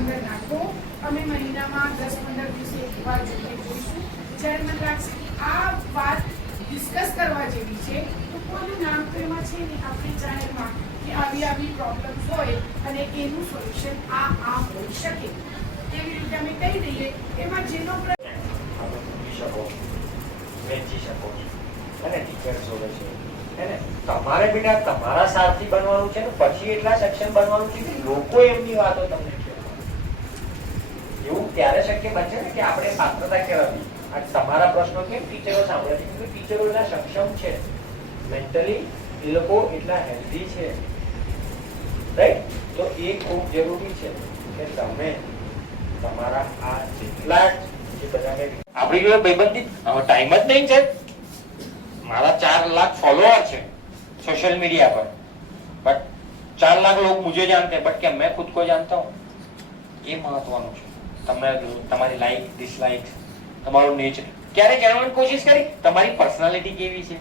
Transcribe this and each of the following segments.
અંદર નાખો. અમે મહિનામાં 10-15 દિવસે એક વાર જોઈશું. જ્યારે મને લાગશે કે આ વાત ડિસ્કસ કરવા જેવી છે તો કોઈનું નામ તો એમાં છે ને આપણી ચેનલમાં કે આવી પ્રોબ્લેમ્સ હોય અને એનું સોલ્યુશન આ હોઈ શકે એવી રીતે અમે કહી દઈએ. એમાં જેનો વેચી શકો છો અને ટીચર જોડે છે હે ને. તમારે બેટા તમારા સારથી બનવાનું છે ને પછી એટલા સેક્શન બનવાનું છે કે લોકો એમની વાતો તમને કહે. એવું ત્યારે શક્ય બનશે ને કે આપણે પાત્રતા કેળવવી. આ તમારા પ્રશ્નો કેમ ટીચરો સાંભળે છે? કે ટીચરો એટલા સક્ષમ છે, મેન્ટલી એ લોકો એટલા હેલ્ધી છે, રાઈટ? તો એ ખૂબ જરૂરી છે કે તમે તમારા આ જેટલા જે બધાને આપણી જોડે ભાઈબંધી ટાઈમ જ નહીં છે. મારા 4 લાખ ફॉलोअर છે सोशल मीडिया पर, बट 4 लाख लोग मुझे जानते हैं, बट क्या मैं खुद को जानता हूँ? ये महत्वનું છે. તમને તમારી લાઈક ડિસલાઈક, તમારું નેચર ક્યારે જાણવાની કોશિશ કરી? તમારી પર્સનાલિટી કેવી છે?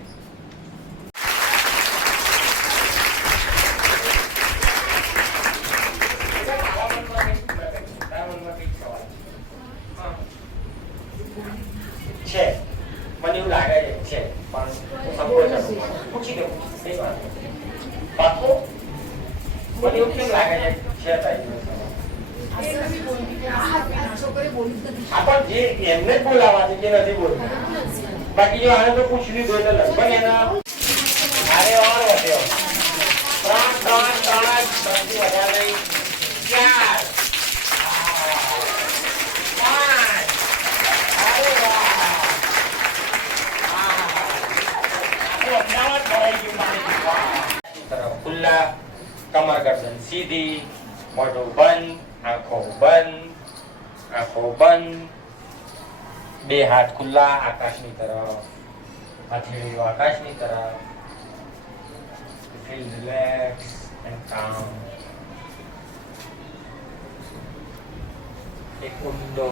છે મને એવું લાગે છે પણ પૂછી દઉં કઈ વાત પાકો મને એવું કેમ લાગે છે પણ જે એમને જ બોલાવા છે જે નથી બોલતા. બાકી જો આને તો પૂછી લીધું એટલે લગભગ એના અરે ઓર વધ્યો 3 થી વધારે નહીં 4 खुला, कमर गर्दन सीधी, मोढो बंद, आंखों बंद, बे हाथ खुला आकाशनी तरफ, हथेळीओ आकाशनी तरफ. Feel relaxed and calm. एक ઊંડો